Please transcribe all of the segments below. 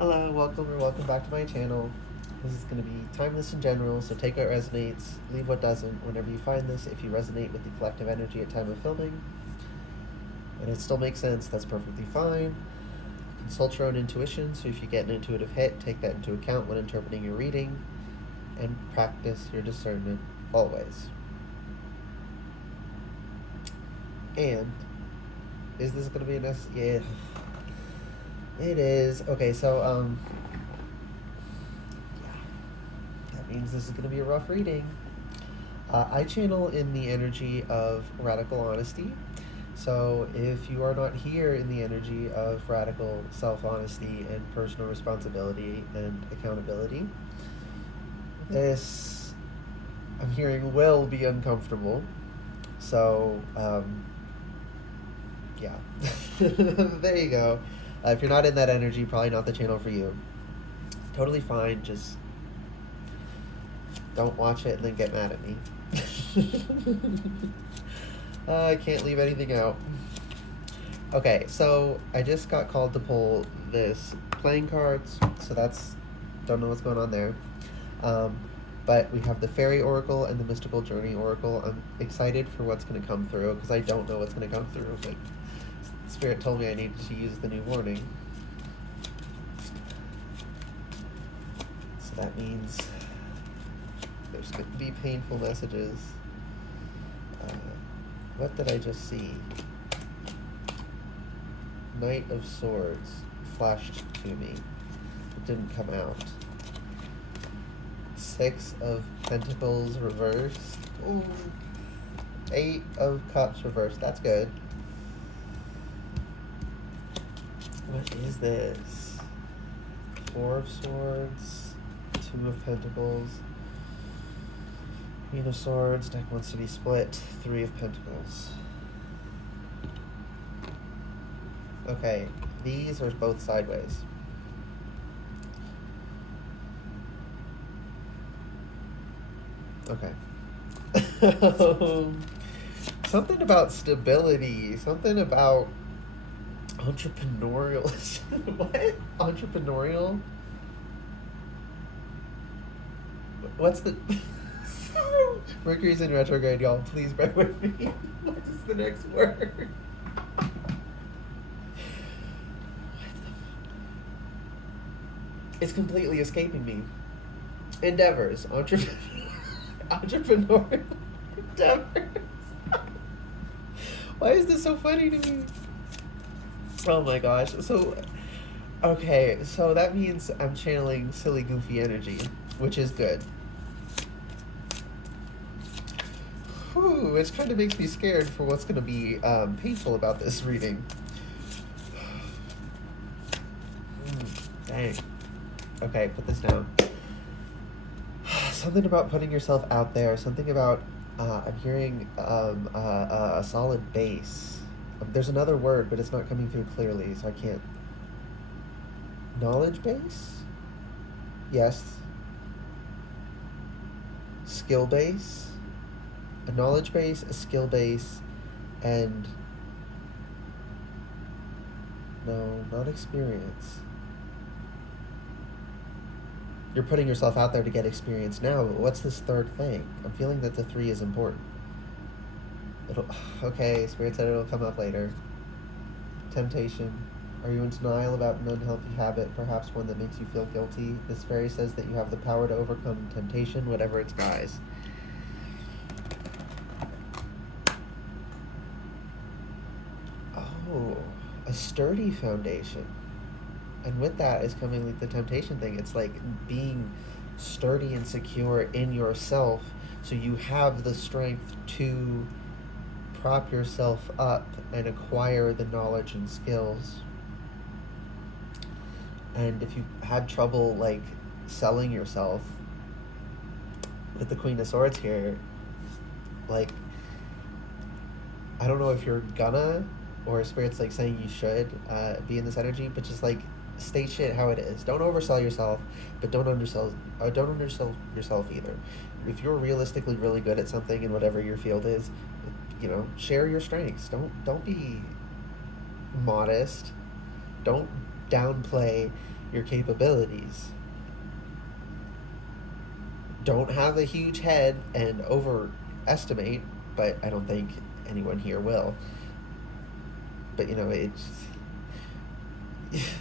Hello, welcome or welcome back to my channel. This is going to be timeless in general, so take what resonates, leave what doesn't. Whenever you find this, if you resonate with the collective energy at time of filming, and it still makes sense, that's perfectly fine. Consult your own intuition, so if you get an intuitive hit, take that into account when interpreting your reading, and practice your discernment always. And, is this going to be a yeah, it is. Okay, so, that means this is going to be a rough reading. I channel in the energy of radical honesty. So if you are not here in the energy of radical self-honesty and personal responsibility and accountability, this, I'm hearing, will be uncomfortable. So, yeah. There you go. If you're not in that energy, probably not the channel for you. Totally fine, just don't watch it and then get mad at me. I can't leave anything out. Okay, so I just got called to pull this playing cards, so that's, don't know what's going on there. But we have the Fairy Oracle and the Mystical Journey Oracle. I'm excited for what's going to come through, because I don't know what's going to come through, but Spirit told me I needed to use the new warning. So that means there's going to be painful messages. What did I just see? Knight of Swords flashed to me. It didn't come out. Six of Pentacles reversed. Ooh. Eight of Cups reversed. That's good. What is this? Four of Swords. Two of Pentacles. Queen of Swords. Deck wants to be split. Three of Pentacles. Okay, these are both sideways. Okay. Something about stability. Something about entrepreneurial. What? Entrepreneurial? What's the... Mercury's in retrograde, y'all. Please bear with me. What is the next word? It's completely escaping me. Endeavors. Entrepreneurial endeavors. Why is this so funny to me? Oh my gosh. So, okay. So that means I'm channeling silly, goofy energy, which is good. Whew, which kind of makes me scared for what's going to be painful about this reading. Dang. Okay, put this down. Something about putting yourself out there. Something about, I'm hearing a solid base. There's another word, but it's not coming through clearly, so I can't. Knowledge base? Yes. Skill base? A knowledge base, a skill base, and... No, not experience. You're putting yourself out there to get experience now, but what's this third thing? I'm feeling that the 3 is important. Okay, Spirit said it'll come up later. Temptation. Are you in denial about an unhealthy habit, perhaps one that makes you feel guilty? This fairy says that you have the power to overcome temptation, whatever its guise. Oh, a sturdy foundation. And with that is coming like the temptation thing. It's like being sturdy and secure in yourself, so you have the strength to prop yourself up and acquire the knowledge and skills. And if you had trouble like selling yourself with the Queen of Swords here, like, I don't know if you're gonna, or Spirit's like saying you should be in this energy, but just like state shit how it is. Don't oversell yourself, but don't undersell yourself either. If you're realistically really good at something in whatever your field is, you know, share your strengths. Don't be modest. Don't downplay your capabilities. Don't have a huge head and overestimate, but I don't think anyone here will. But it's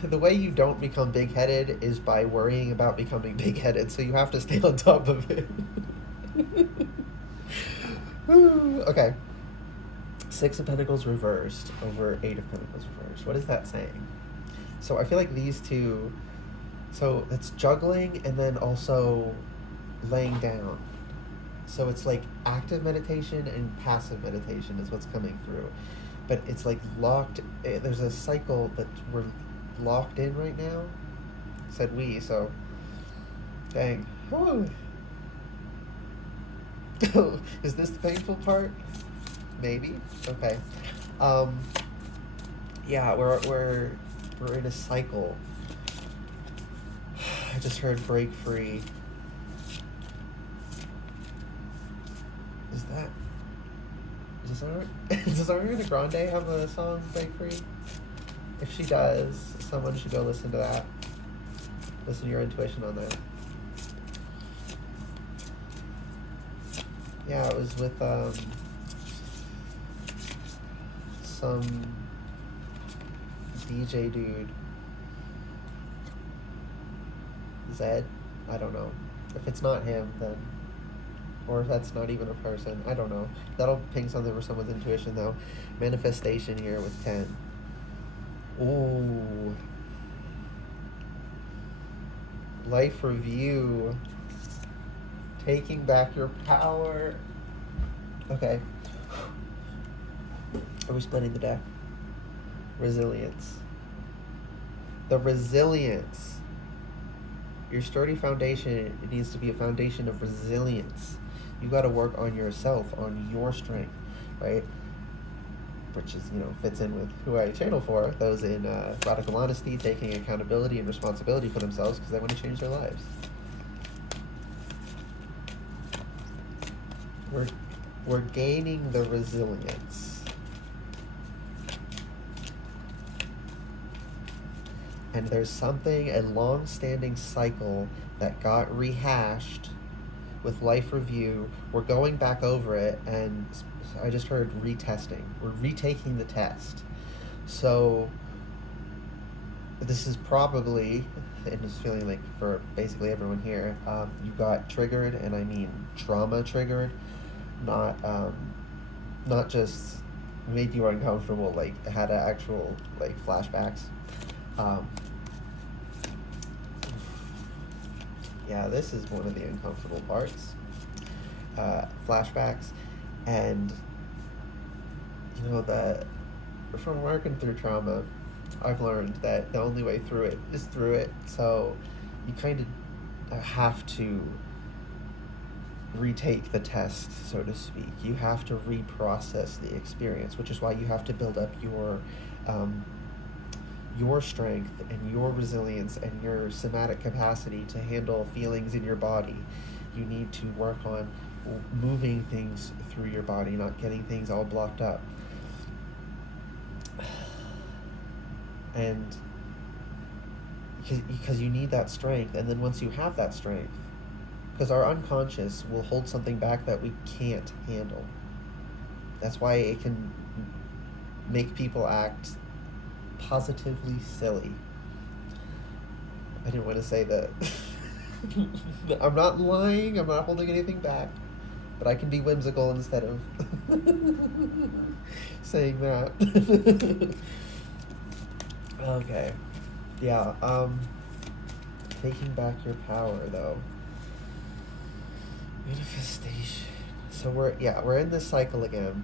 the way you don't become big-headed is by worrying about becoming big-headed, so you have to stay on top of it. Okay. Six of Pentacles reversed over Eight of Pentacles reversed. What is that saying? So I feel like these two, so it's juggling and then also laying down. So it's like active meditation and passive meditation is what's coming through. But it's like locked, there's a cycle that we're locked in right now. Said we, so dang. Is this the painful part? Maybe. Okay. Yeah, we're in a cycle. I just heard break free. Does Ariana Grande have a song Break Free? If she does, someone should go listen to that. Listen to your intuition on that. Yeah, it was with some DJ dude. Zed? I don't know. If it's not him, then... Or if that's not even a person. I don't know. That'll ping something for someone's intuition, though. Manifestation here with 10. Ooh. Life review. Taking back your power. Okay. Are we splitting the deck? Resilience. The resilience. Your sturdy foundation, it needs to be a foundation of resilience. You got to work on yourself, on your strength, right? Which is, fits in with who I channel for, those in radical honesty, taking accountability and responsibility for themselves because they want to change their lives. We're gaining the resilience. And there's a long-standing cycle that got rehashed with life review. We're going back over it, and I just heard retesting. We're retaking the test. So this is probably, and it's feeling like for basically everyone here, you got triggered, and I mean trauma triggered, not just made you uncomfortable, like had actual flashbacks. Yeah, this is one of the uncomfortable parts. Flashbacks, and that from working through trauma, I've learned that the only way through it is through it. So you kind of have to retake the test, so to speak. You have to reprocess the experience, which is why you have to build up your strength and your resilience and your somatic capacity to handle feelings in your body. You need to work on moving things through your body, not getting things all blocked up. And because you need that strength, and then once you have that strength, because our unconscious will hold something back that we can't handle. That's why it can make people act positively silly. I didn't want to say that. I'm not lying, I'm not holding anything back, but I can be whimsical instead of saying that. Okay. Yeah, taking back your power, though. Manifestation. So we're in this cycle again.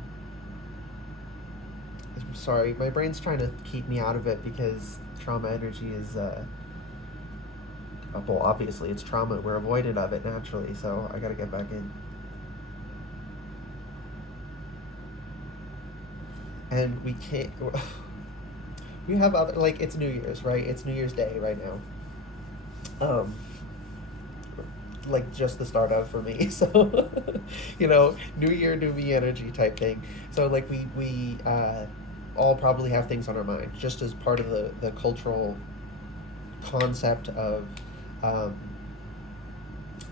I'm sorry, my brain's trying to keep me out of it because trauma energy is, well, obviously it's trauma. We're avoidant of it naturally, so I gotta get back in. And we can't... We have other... it's New Year's, right? It's New Year's Day right now. Just the start of for me. So, New Year, new me energy type thing. So, we all probably have things on our mind, just as part of the cultural concept of um,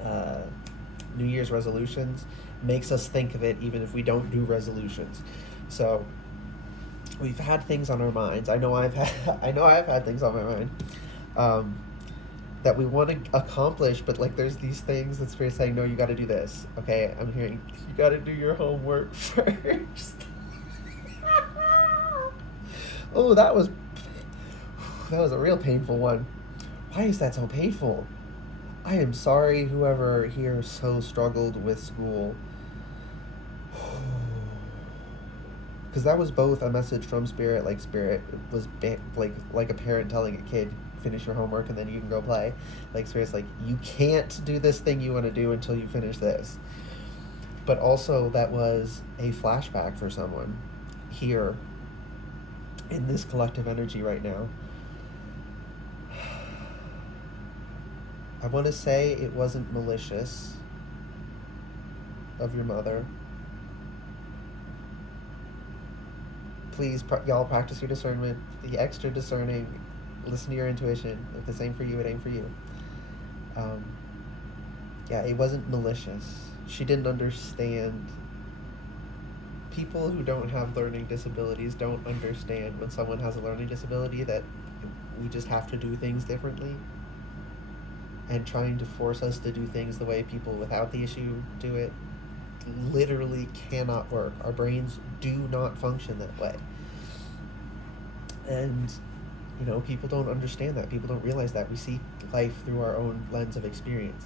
uh, New Year's resolutions makes us think of it even if we don't do resolutions. So we've had things on our minds. I know I've had things on my mind um, that we want to accomplish, but like there's these things that Spirit's saying, no, you got to do this. Okay, I'm hearing you got to do your homework first. Oh, that was a real painful one. Why is that so painful? I am sorry whoever here so struggled with school. Because that was both a message from Spirit, like Spirit was like a parent telling a kid, finish your homework and then you can go play. Like Spirit's like, you can't do this thing you want to do until you finish this. But also that was a flashback for someone here in this collective energy right now. I want to say it wasn't malicious of your mother. Please, y'all, practice your discernment. Be extra discerning. Listen to your intuition. If this ain't for you, it ain't for you. Yeah, it wasn't malicious. She didn't understand. People who don't have learning disabilities don't understand when someone has a learning disability that we just have to do things differently. And trying to force us to do things the way people without the issue do it literally cannot work. Our brains do not function that way. And, you know, people don't understand that. People don't realize that. We see life through our own lens of experience.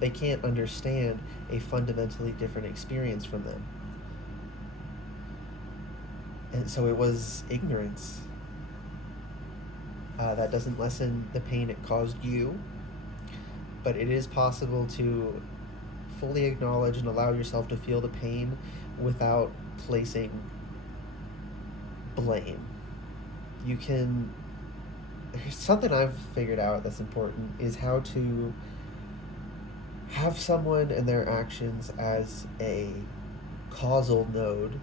They can't understand a fundamentally different experience from them. And so it was ignorance. That doesn't lessen the pain it caused you, but it is possible to fully acknowledge and allow yourself to feel the pain without placing blame. You can... Something I've figured out that's important is how to have someone and their actions as a causal node.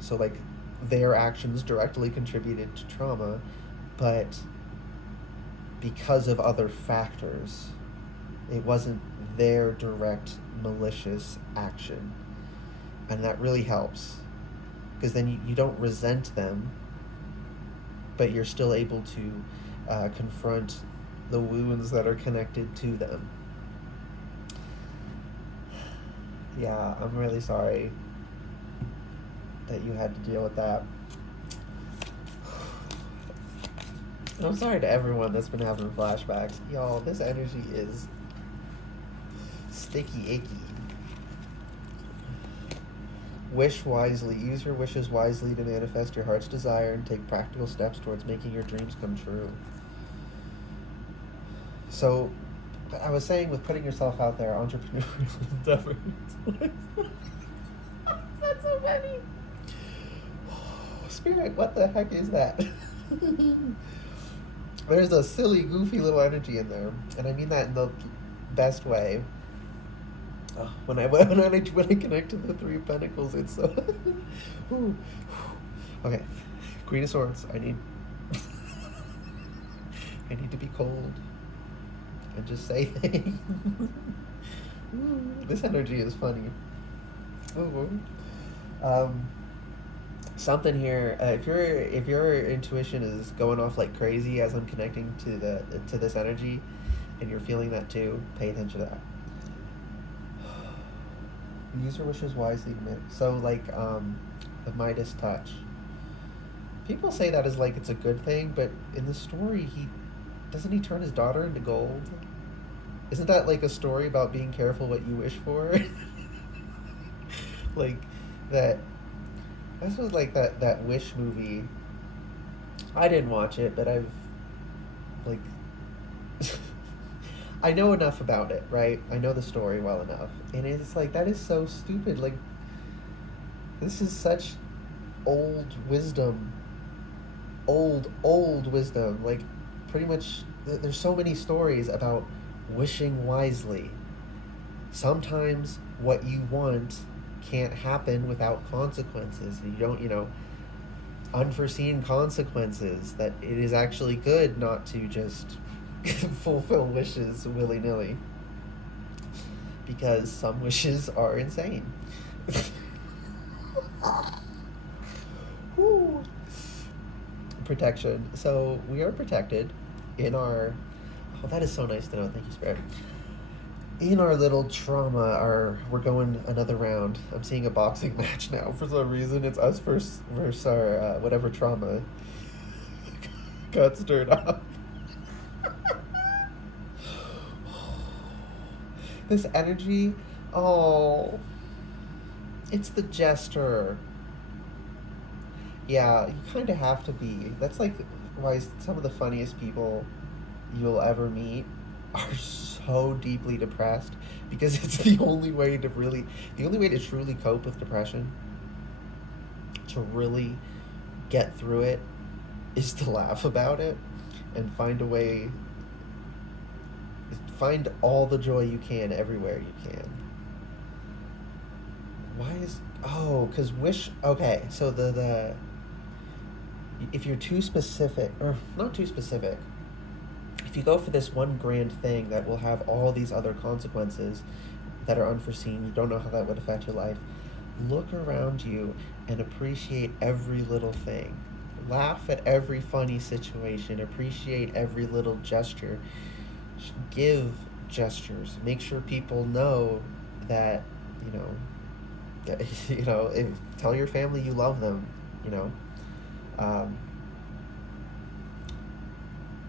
So, like, their actions directly contributed to trauma, but because of other factors, it wasn't their direct malicious action. And that really helps, because then you don't resent them, but you're still able to confront the wounds that are connected to them. Yeah, I'm really sorry that you had to deal with that. I'm sorry to everyone that's been having flashbacks. Y'all, this energy is sticky icky. Wish wisely. Use your wishes wisely to manifest your heart's desire and take practical steps towards making your dreams come true. So, I was saying with putting yourself out there, entrepreneurial endeavors. That's so funny. Spirit, what the heck is that? There's a silly, goofy little energy in there, and I mean that in the best way. Oh, when I connect to the Three of Pentacles, it's so. Okay, Queen of Swords. I need to be cold and just say things. This energy is funny. Something here. If your intuition is going off like crazy as I'm connecting to this energy, and you're feeling that too, pay attention to that. Use your wishes wisely, man. So like the Midas touch. People say that as like it's a good thing, but in the story, doesn't he turn his daughter into gold? Isn't that like a story about being careful what you wish for? Like that. This was like that Wish movie. I didn't watch it, but I've like I know enough about it, right? I know the story well enough. And it's like that is so stupid. Like this is such old wisdom. Old wisdom. Like pretty much there's so many stories about wishing wisely. Sometimes what you want can't happen without consequences. You don't, unforeseen consequences, that it is actually good not to just fulfill wishes willy-nilly, because some wishes are insane. Woo. Protection. So we are protected in our. Oh, that is so nice to know. Thank you, Spirit. In our little trauma, we're going another round. I'm seeing a boxing match now for some reason. It's us versus our whatever trauma got stirred up. This energy, oh, it's the jester. Yeah, you kind of have to be. That's like why some of the funniest people you'll ever meet are so deeply depressed, because it's the only way to truly cope with depression, to really get through it, is to laugh about it and find all the joy you can everywhere you can. Why is because wish, okay, so the if you're too specific, or not too specific, if you go for this one grand thing that will have all these other consequences that are unforeseen, you don't know how that would affect your life, look around you and appreciate every little thing. Laugh at every funny situation, appreciate every little gesture, give gestures, make sure people know that, you know, tell your family you love them, you know. Um,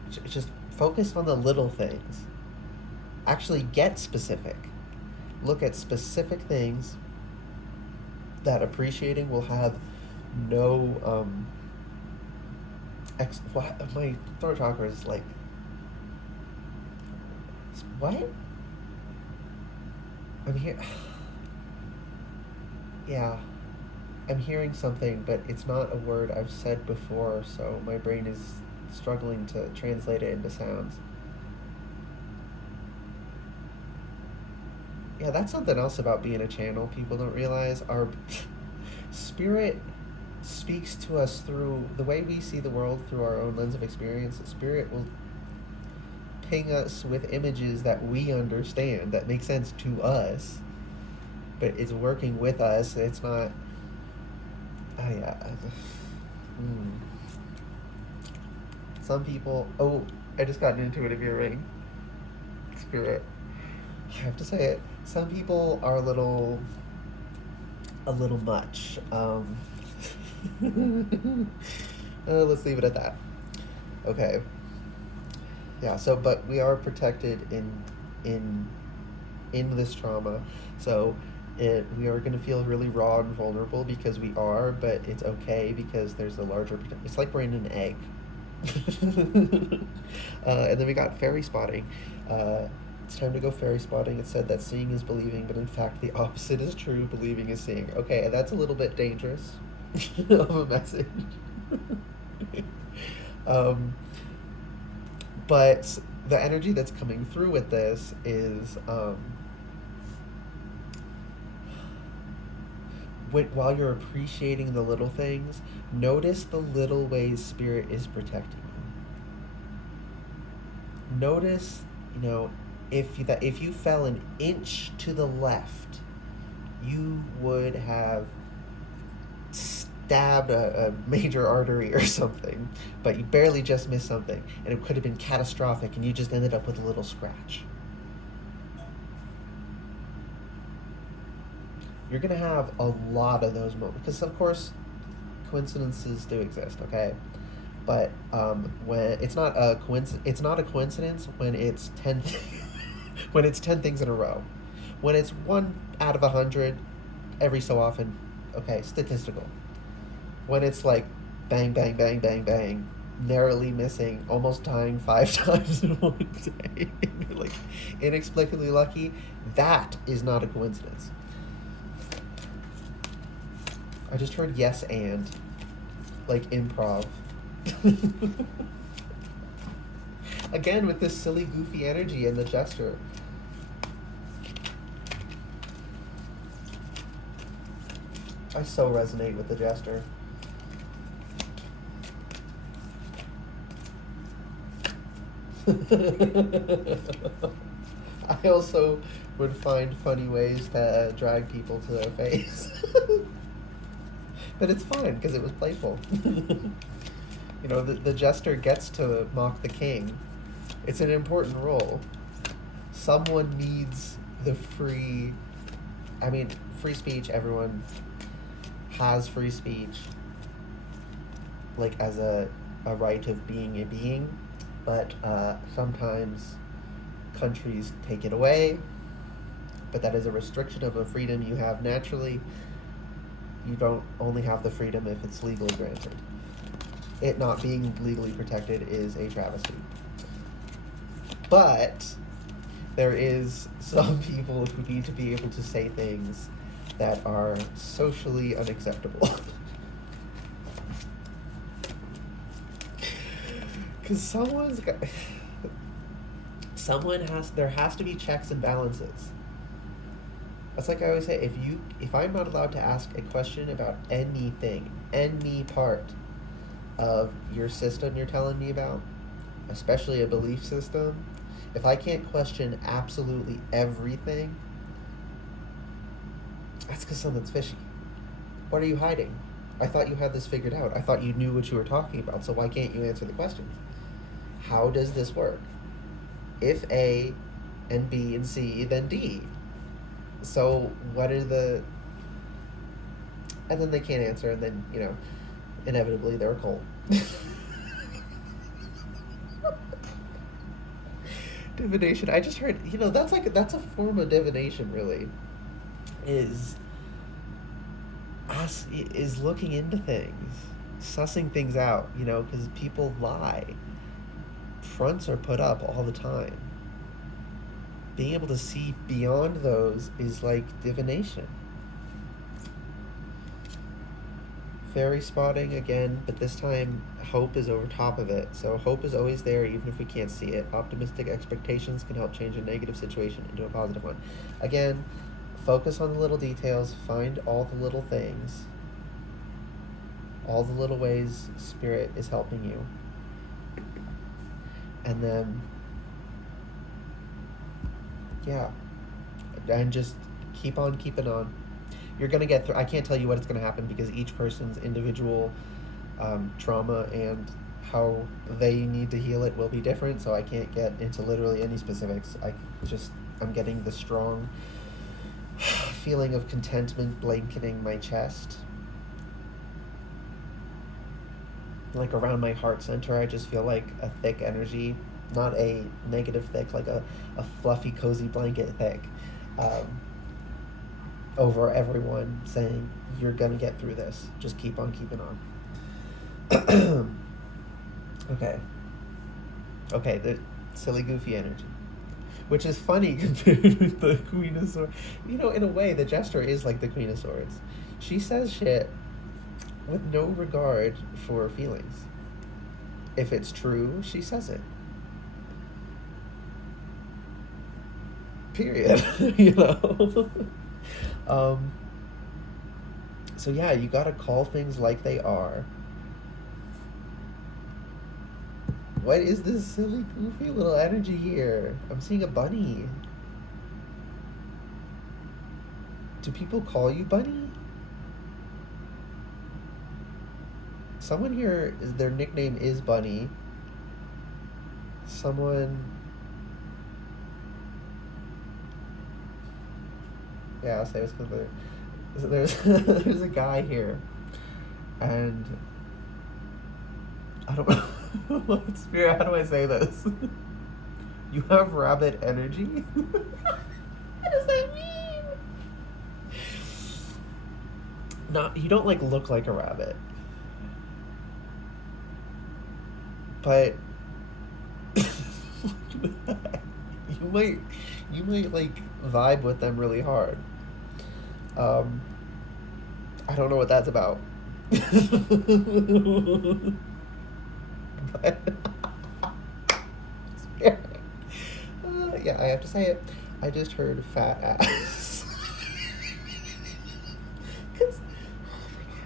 just focus on the little things. Actually get specific. Look at specific things that appreciating will have no my throat chakra is like, what? I'm here. Yeah, I'm hearing something, but it's not a word I've said before, so my brain is struggling to translate it into sounds. Yeah, that's something else about being a channel people don't realize. Our spirit speaks to us through the way we see the world through our own lens of experience. Spirit will ping us with images that we understand, that make sense to us, but it's working with us. It's not. Oh, yeah. Some people. Oh, I just got an intuitive earring. Spirit. I have to say it. Some people are a little much. Let's leave it at that. Okay. Yeah. So, but we are protected in this trauma. So, we are going to feel really raw and vulnerable because we are, but it's okay because there's a larger. It's like we're in an egg. And then we got fairy spotting. It's time to go fairy spotting. It said that seeing is believing, but in fact the opposite is true. Believing is seeing. Okay, that's a little bit dangerous of a message. um, but the energy that's coming through with this is while you're appreciating the little things, notice the little ways spirit is protecting you. Notice, if you fell an inch to the left, you would have stabbed a major artery or something, but you barely just missed something, and it could have been catastrophic, and you just ended up with a little scratch. You're going to have a lot of those moments, because of course coincidences do exist, okay? But when it's not a coincidence when it's 10 when it's 10 things in a row. When it's 1 out of 100 every so often, okay, statistical. When it's like bang bang bang bang bang, narrowly missing, almost dying 5 times in one day, like inexplicably lucky, that is not a coincidence. I just heard yes and, like improv. Again, with this silly, goofy energy and the gesture. I so resonate with the gesture. I also would find funny ways to drag people to their face. But it's fine because it was playful. The jester gets to mock the king. It's an important role. Someone needs the free. I mean, free speech, everyone has free speech, like as a right of being a being, but sometimes countries take it away, but that is a restriction of a freedom you have naturally. You don't only have the freedom if it's legally granted. It not being legally protected is a travesty. But there is some people who need to be able to say things that are socially unacceptable. Because there has to be checks and balances. That's like I always say, if I'm not allowed to ask a question about anything, any part of your system you're telling me about, especially a belief system, if I can't question absolutely everything, that's because something's fishy. What are you hiding? I thought you had this figured out. I thought you knew what you were talking about, so why can't you answer the questions? How does this work? If A and B and C, then D. So what are the... And then they can't answer, and then, inevitably they're cold. Divination. I just heard, that's a form of divination, really. Is looking into things, sussing things out, because people lie. Fronts are put up all the time. Being able to see beyond those is like divination. Fairy spotting again, but this time hope is over top of it. So hope is always there even if we can't see it. Optimistic expectations can help change a negative situation into a positive one. Again, focus on the little details, find all the little things, all the little ways spirit is helping you. And then, yeah, and just keep on keeping on. You're going to get through. I can't tell you what it's going to happen because each person's individual trauma and how they need to heal it will be different, so I can't get into literally any specifics. I'm getting the strong feeling of contentment blanketing my chest. Like around my heart center, I just feel like a thick energy, not a negative thick, like a fluffy, cozy blanket thick, over everyone, saying, you're gonna get through this. Just keep on keeping on. Okay, the silly, goofy energy. Which is funny compared with the Queen of Swords. In a way, the Jester is like the Queen of Swords. She says shit with no regard for feelings. If it's true, she says it. Period. So yeah, you gotta call things like they are. What is this silly, goofy little energy here? I'm seeing a bunny. Do people call you Bunny? Someone here, their nickname is Bunny. Someone... Yeah, I'll say it's because there's a guy here, and I don't know. Spirit, how do I say this? You have rabbit energy? What does that mean? No, you don't look like a rabbit. But you might vibe with them really hard. I don't know what that's about. But yeah, I have to say it. I just heard fat ass.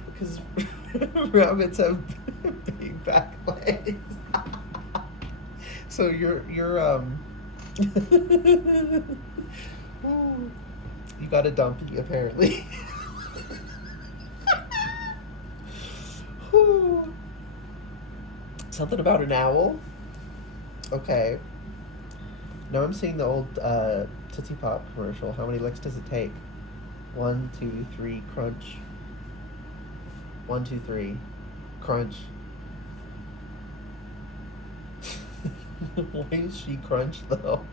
Because rabbits have big back legs. So you got a dumpy apparently. Something about an owl. Okay. Now I'm seeing the old Tootsie Pop commercial. How many licks does it take? 1, 2, 3, crunch. 1, 2, 3, crunch. Why is she crunch though?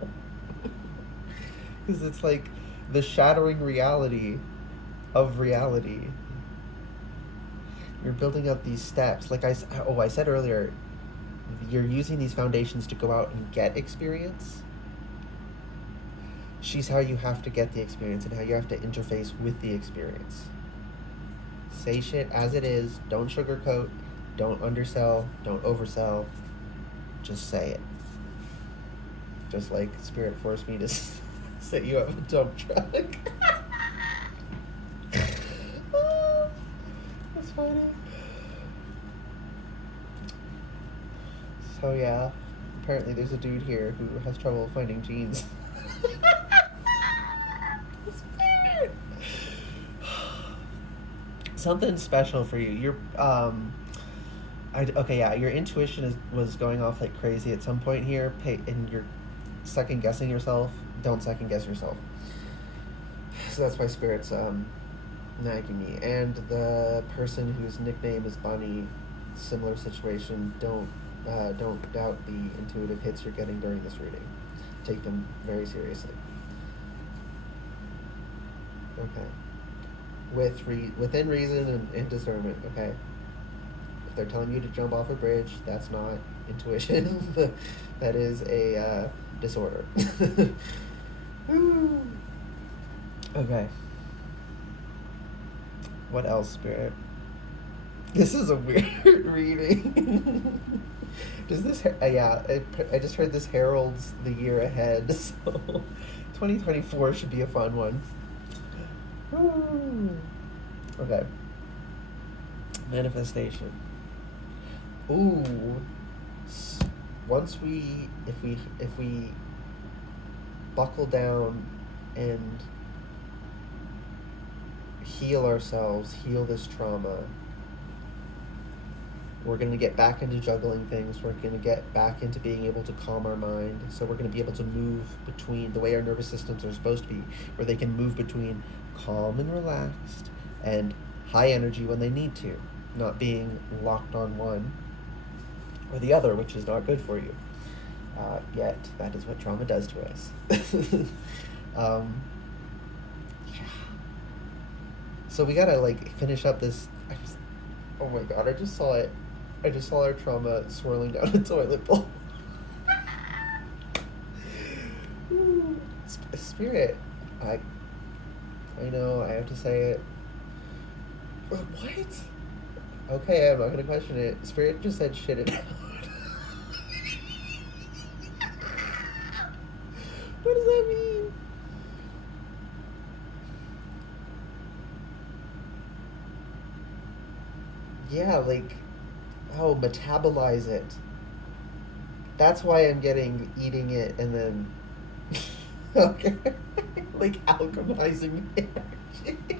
Because it's like the shattering reality of reality. You're building up these steps. Like I said earlier, you're using these foundations to go out and get experience. She's how you have to get the experience and how you have to interface with the experience. Say shit as it is. Don't sugarcoat. Don't undersell. Don't oversell. Just say it. Just like Spirit forced me to say you have a dump truck. Oh, that's funny. So yeah, apparently there's a dude here who has trouble finding jeans. Something special for you. Okay, yeah. Your intuition was going off like crazy at some point here, and you're second guessing yourself. Don't second guess yourself. So that's why Spirit's nagging me. And the person whose nickname is Bunny, similar situation. Don't doubt the intuitive hits you're getting during this reading. Take them very seriously. Okay. Within reason and discernment. Okay. If they're telling you to jump off a bridge, that's not intuition. That is a disorder. Okay. What else, Spirit? This is a weird reading. Does this? Yeah, I just heard this heralds the year ahead, so 2024 should be a fun one. Okay. Manifestation. Ooh. If we buckle down and heal ourselves, heal this trauma, we're going to get back into juggling things. We're going to get back into being able to calm our mind. So we're going to be able to move between the way our nervous systems are supposed to be, where they can move between calm and relaxed and high energy when they need to, not being locked on one or the other, which is not good for you. Yet that is what trauma does to us. Yeah. So we gotta like finish up this. Oh my god! I just saw it. I just saw our trauma swirling down a toilet bowl. Spirit, I know I have to say it. What? Okay, I'm not gonna question it. Spirit just said shit it out. What does that mean? Yeah, like, oh, metabolize it. That's why I'm getting eating it and then, okay, like alchemizing energy.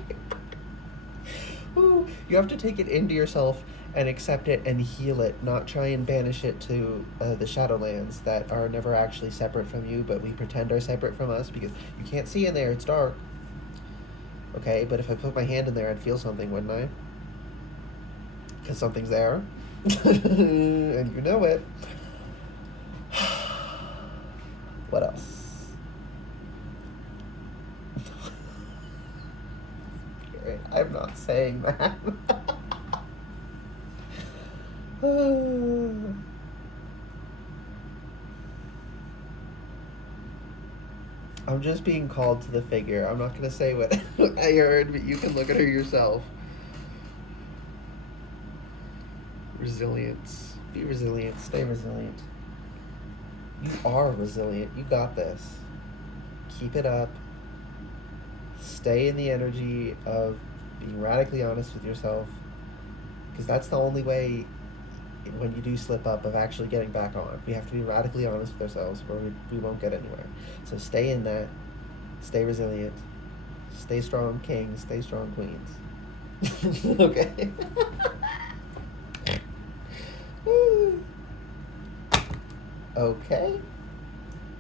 Ooh, you have to take it into yourself and accept it and heal it, not try and banish it to the Shadowlands that are never actually separate from you, but we pretend are separate from us because you can't see in there, it's dark. Okay, but if I put my hand in there, I'd feel something, wouldn't I? Because something's there. And you know it. What else? I'm not saying that. I'm just being called to the figure. I'm not going to say what I heard, but you can look at her yourself. Resilience. Be resilient. Stay resilient. You are resilient. You got this. Keep it up. Stay in the energy of being radically honest with yourself. Because that's the only way when you do slip up, of actually getting back on. We have to be radically honest with ourselves, or we won't get anywhere. So stay in that, stay resilient, stay strong, kings, stay strong, queens. Okay. Okay.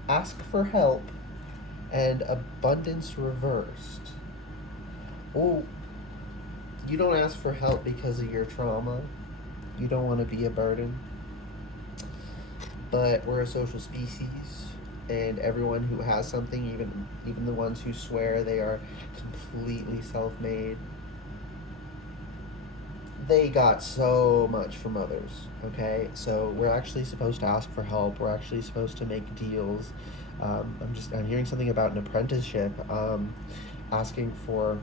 Ask for help and abundance reversed. Oh, you don't ask for help because of your trauma. You don't want to be a burden. But we're a social species, and everyone who has something, even the ones who swear they are completely self-made, they got so much from others. Okay, so we're actually supposed to ask for help. We're actually supposed to make deals. I'm hearing something about an apprenticeship, asking for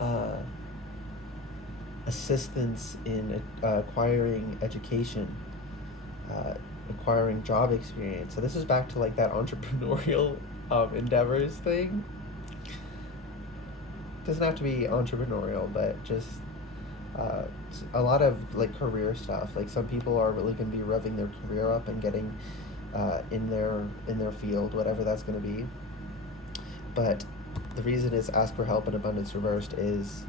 uh, assistance in acquiring education, uh, acquiring job experience. So this is back to like that entrepreneurial endeavors thing. Doesn't have to be entrepreneurial, but just uh, a lot of like career stuff. Like some people are really going to be revving their career up and getting in their field, whatever that's going to be. But the reason is ask for help and abundance reversed is,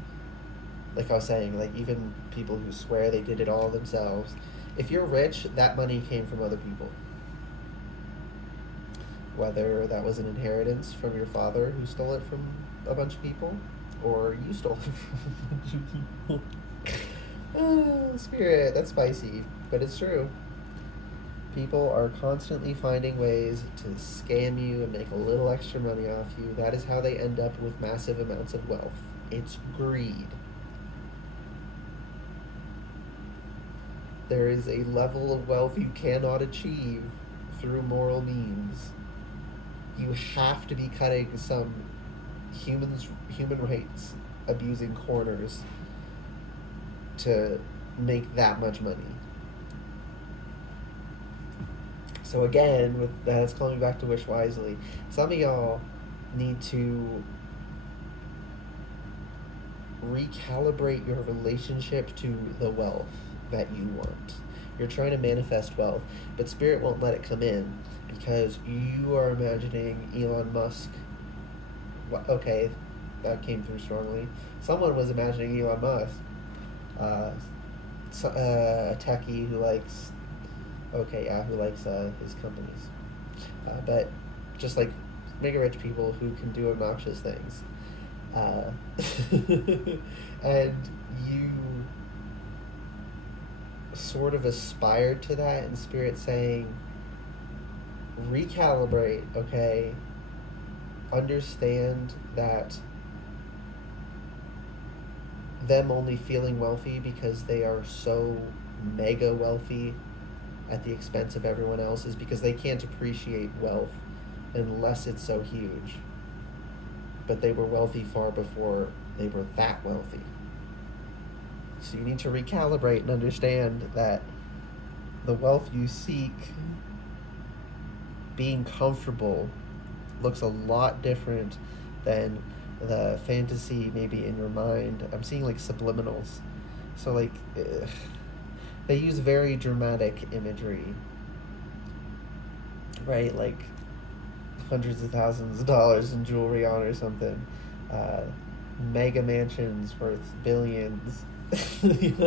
like I was saying, like even people who swear they did it all themselves. If you're rich, that money came from other people. Whether that was an inheritance from your father who stole it from a bunch of people, or you stole it from a bunch of people. Oh, spirit, that's spicy, but it's true. People are constantly finding ways to scam you and make a little extra money off you. That is how they end up with massive amounts of wealth. It's greed. There is a level of wealth you cannot achieve through moral means. You have to be cutting some human rights abusing corners to make that much money. So again, that's calling back to wish wisely. Some of y'all need to recalibrate your relationship to the wealth that you want. You're trying to manifest wealth, but spirit won't let it come in because you are imagining Elon Musk. Okay, that came through strongly. Someone was imagining Elon Musk, a techie who likes, who likes his companies, but just like mega rich people who can do obnoxious things, and you sort of aspired to that, and spirit saying, recalibrate, okay? Understand that them only feeling wealthy because they are so mega wealthy at the expense of everyone else is because they can't appreciate wealth unless it's so huge. But they were wealthy far before they were that wealthy. So you need to recalibrate and understand that the wealth you seek, being comfortable, looks a lot different than the fantasy maybe in your mind. I'm seeing like subliminals. So like they use very dramatic imagery, right? Like hundreds of thousands of dollars in jewelry on or something. Mega mansions worth billions. I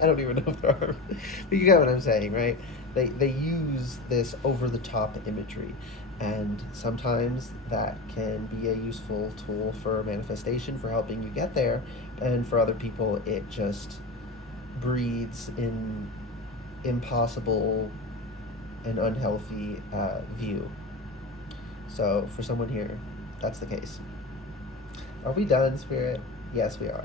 don't even know if there are, but you get what I'm saying, right? They use this over the top imagery, and sometimes that can be a useful tool for manifestation, for helping you get there, and for other people it just breeds in impossible and unhealthy view. So for someone here, that's the case. Are we done, Spirit? Yes, we are.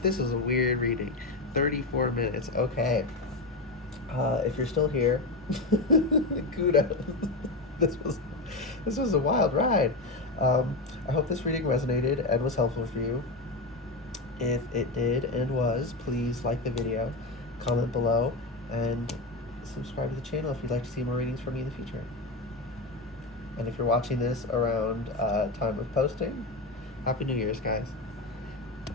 This was a weird reading. 34 minutes. Okay. If you're still here, kudos. This was a wild ride. I hope this reading resonated and was helpful for you. If it did and was, please like the video, comment below, and subscribe to the channel if you'd like to see more readings from me in the future. And if you're watching this around time of posting, Happy New Year's, guys.